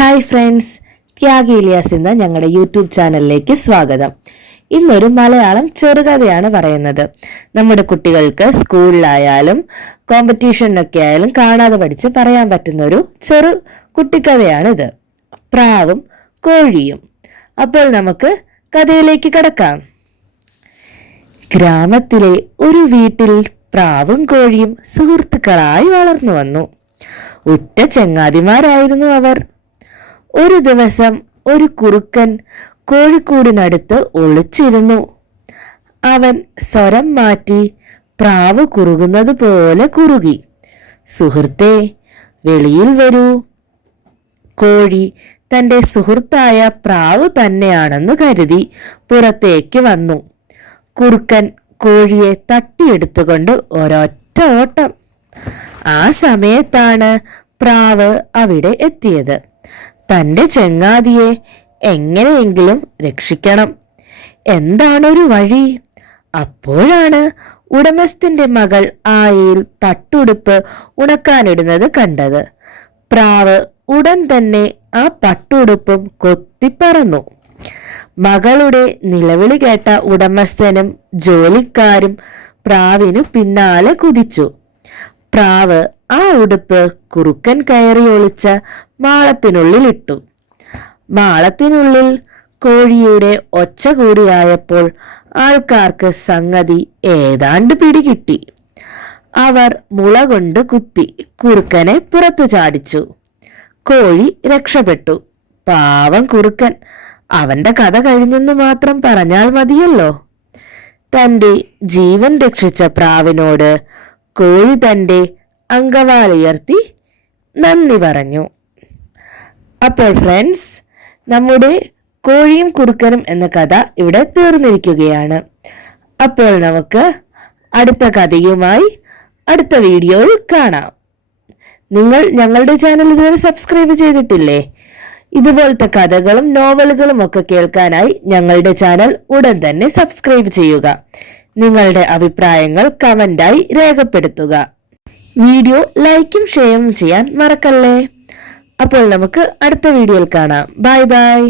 Hi friends ത്യാഗി ഇലിയാസ് എന്ന ഞങ്ങളുടെ YouTube ചാനലിലേക്ക് സ്വാഗതം. ഇന്നൊരു മലയാളം ചെറുകഥയാണ് പറയുന്നത്. നമ്മുടെ കുട്ടികൾക്ക് സ്കൂളിലായാലും കോമ്പറ്റീഷനൊക്കെ ആയാലും കാണാതെ പഠിച്ച് പറയാൻ പറ്റുന്ന ഒരു ചെറു കുട്ടിക്കഥയാണിത്. പ്രാവും കോഴിയും. അപ്പോൾ നമുക്ക് കഥയിലേക്ക് കടക്കാം. ഗ്രാമത്തിലെ ഒരു വീട്ടിൽ പ്രാവും കോഴിയും സുഹൃത്തുക്കളായി വളർന്നു വന്നു. ഉറ്റ ചങ്ങാതിമാരായിരുന്നു അവർ. ഒരു ദിവസം ഒരു കുറുക്കൻ കോഴിക്കൂടിനടുത്ത് ഒളിച്ചിരുന്നു. അവൻ സ്വരം മാറ്റി പ്രാവ് കുറുകുന്നത് പോലെ കുറുകി. സുഹൃത്തെ വെളിയിൽ വരൂ. കോഴി തന്റെ സുഹൃത്തായ പ്രാവ് തന്നെയാണെന്ന് കരുതി പുറത്തേക്ക് വന്നു. കുറുക്കൻ കോഴിയെ തട്ടിയെടുത്തുകൊണ്ട് ഒരൊറ്റ ഓട്ടം. ആ സമയത്താണ് പ്രാവ് അവിടെ എത്തിയത്. തന്റെ ചെങ്ങാതിയെ എങ്ങനെയെങ്കിലും രക്ഷിക്കണം. എന്താണൊരു വഴി? അപ്പോഴാണ് ഉടമസ്ഥന്റെ മകൾ ആയിൽ പട്ടുടുപ്പ് ഉണക്കാനിടുന്നത് കണ്ടത്. പ്രാവ് ഉടൻ തന്നെ ആ പട്ടുടുപ്പും കൊത്തിപ്പറന്നു. മകളുടെ നിലവിളി കേട്ട ഉടമസ്ഥനും ജോലിക്കാരും പ്രാവിനു പിന്നാലെ കുതിച്ചു. പ്രാവ് ആ ഉടുപ്പ് കുറുക്കൻ കയറി ഒളിച്ച മാളത്തിനുള്ളിലിട്ടു. മാളത്തിനുള്ളിൽ കോഴിയുടെ ഒച്ച കൂടിയായപ്പോൾ ആൾക്കാർക്ക് സംഗതി ഏതാണ്ട് പിടികിട്ടി. അവർ മുള കൊണ്ട് കുത്തി കുറുക്കനെ പുറത്തു ചാടിച്ചു. കോഴി രക്ഷപ്പെട്ടു. പാവം കുറുക്കൻ. അവന്റെ കഥ കഴിഞ്ഞെന്ന് മാത്രം പറഞ്ഞാൽ മതിയല്ലോ. തന്റെ ജീവൻ രക്ഷിച്ച പ്രാവിനോട് കോഴി തന്റെ അങ്കവാലുയർത്തി നന്ദി പറഞ്ഞു. അപ്പോൾ ഫ്രണ്ട്സ് നമ്മുടെ കോഴിയും കുറുക്കനും എന്ന കഥ ഇവിടെ തീർന്നിരിക്കുകയാണ്. അപ്പോൾ നമുക്ക് അടുത്ത കഥയുമായി അടുത്ത വീഡിയോയിൽ കാണാം. നിങ്ങൾ ഞങ്ങളുടെ ചാനൽ ഇതുവരെ സബ്സ്ക്രൈബ് ചെയ്തിട്ടില്ലേ? ഇതുപോലത്തെ കഥകളും നോവലുകളും ഒക്കെ കേൾക്കാനായി ഞങ്ങളുടെ ചാനൽ ഉടൻ തന്നെ സബ്സ്ക്രൈബ് ചെയ്യുക. നിങ്ങളുടെ അഭിപ്രായങ്ങൾ കമന്റായി രേഖപ്പെടുത്തുക. വീഡിയോ ലൈക്കും ഷെയറും ചെയ്യാൻ മറക്കല്ലേ. അപ്പോൾ നമുക്ക് അടുത്ത വീഡിയോയിൽ കാണാം. Bye bye.